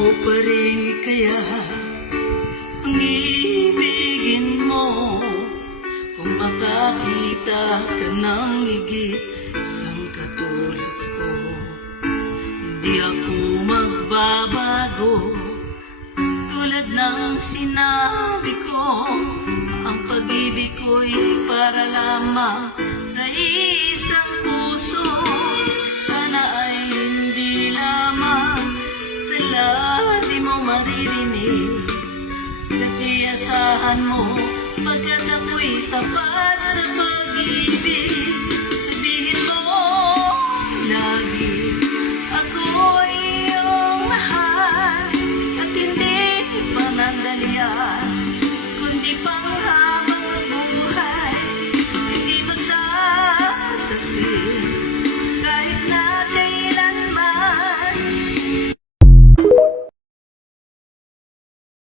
mo pa rin kaya ang ibigin mo kung makakita ka ng higit isang katulad ko. Hindi ako magbabago tulad ng sinabi ko. Ang pag-ibig ko'y para lamang sa isang puso. Sana ay hindi lamang sa labi mo maririnig, katiyasahan mo pagkat ako'y tapat sa pag-ibig. Sabihin mo lagi ako'y iyong mahal at hindi panandalian kundi pang